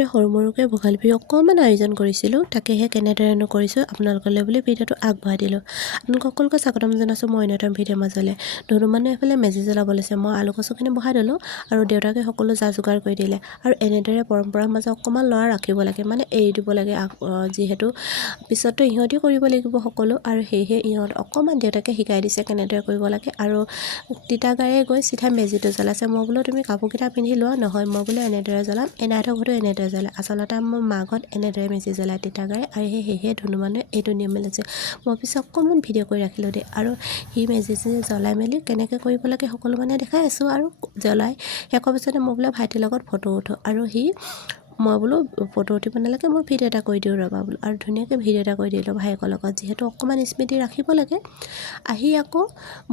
ঘৰতে সৰু মৰুকৈ ভোগালী বিহু অকণমান আয়োজন কৰিছিলোঁ। তাকেহে কেনেদৰেনো কৰিছোঁ আপোনালোকলৈ বুলি ভিডিঅ'টো আগবঢ়াই দিলোঁ। আপোনালোক সকলোকে স্বাগতম জনাইছোঁ মই অন্যতম ভিডিঅ'ৰ মাজলৈ। ধনু মানুহে এইফালে মেজি জ্বলাব লৈছে। মই আলু কচুখিনি বহাই দিলোঁ আৰু দেউতাকে সকলো যা যোগাৰ কৰি দিলে। আৰু এনেদৰে পৰম্পৰাৰ মাজত অকণমান ল'ৰা ৰাখিব লাগে, মানে এৰি দিব লাগে, যিহেতু পিছততো ইহঁতেও কৰিব লাগিব সকলো। আৰু সেয়েহে ইহঁত অকণমান দেউতাকে শিকাই দিছে কেনেদৰে কৰিব লাগে। আৰু তিতা গাৰে গৈ চিধা মেজিটো জ্বলাইছে। মই বোলো তুমি কাপোৰকেইটা পিন্ধি লোৱা, নহয় মই বোলো এনেদৰে জ্বলাম। এনাইহঁতৰ ঘৰতো এনেদৰে জ্বলায়। আচলতে মোৰ মা ঘৰত এনেদৰে মেজি জ্বলায় তিতা গাৰে, আৰু সেয়েহে ধনু মানুহে এইটো নিয়ম মেলিছে। মই পিছত অকণমান ভিডিঅ' কৰি ৰাখিলোঁ দেই। আৰু সি মেজি জ্বলাই মেলি কেনেকৈ কৰিব লাগে সকলো মানে দেখাই আছোঁ। আৰু জ্বলাই শেষৰ পিছতে মই বোলে ভাইটিৰ লগত ফটো উঠোঁ, আৰু মই বোলো ফটো উঠিব নালাগে, মই ভিডিঅ' এটা কৰি দিওঁ ৰ'বা বোলো। আৰু ধুনীয়াকৈ ভিডিঅ' এটা কৰি দিলোঁ ভাইকৰ লগত, যিহেতু অকণমান স্মৃতি ৰাখিব লাগে। আহি আকৌ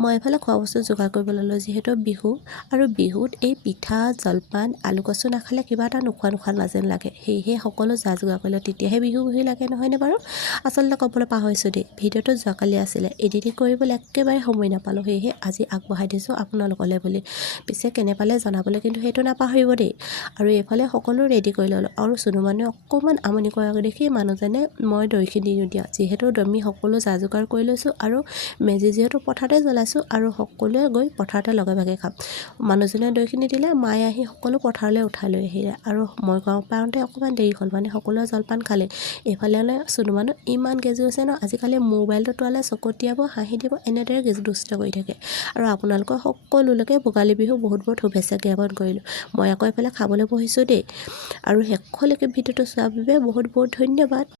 মই এইফালে খোৱা বস্তু যোগাৰ কৰিব ল'লোঁ, যিহেতু বিহু। আৰু বিহুত এই পিঠা জলপান আলু কচু নাখালে কিবা এটা নোখোৱা যেন লাগে। সেয়েহে সকলো যা যোগাৰ কৰিলোঁ, তেতিয়াহে বিহু লাগে নহয়নে বাৰু। আচলতে ক'বলৈ পাহৰিছোঁ দেই, ভিডিঅ'টো যোৱাকালি আছিলে, এডিটিং কৰিবলৈ একেবাৰে সময় নাপালোঁ। সেয়েহে আজি আগবঢ়াই দিছোঁ আপোনালোকলৈ বুলি। পিছে কেনে পালে জনাবলৈ কিন্তু সেইটো নাপাহৰিব দেই। আৰু এইফালে সকলো ৰেডি কৰি ল'লোঁ। আৰু চুনু মানুহে অকণমান আমনি কৰা দেখি মানুহজনে মই দৈখিনি নিদিয়া, যিহেতু আমি সকলো যা যোগাৰ কৰি লৈছোঁ। আৰু মেজি যিহেতু পথাৰতে জ্বলাইছোঁ, আৰু সকলোৱে গৈ পথাৰতে লগে ভাগে খাম। মানুহজনে দৈখিনি দিলে, মায়ে আহি সকলো পথাৰলৈ উঠাই লৈ আহিলে। আৰু মই গাঁও পাওঁতে অকণমান দেৰি হ'ল, মানে সকলোৱে জলপান খালে। এইফালে চুনু মানুহ ইমান গেজু হৈছে ন, আজিকালি মোবাইলটো তোৱালে চকুত তিয়াব, হাঁহি দিব, এনেদৰে দুষ্ট কৰি থাকে। আৰু আপোনালোকৰ সকলোলৈকে ভোগালী বিহু বহুত বহুত শুভেচ্ছা জ্ঞাপন কৰিলোঁ। মই আকৌ এইফালে খাবলৈ বহিছোঁ দেই। আৰু শেষলৈকে ভিডিঅ'টো চোৱাৰ বাবে বহুত বহুত ধন্যবাদ।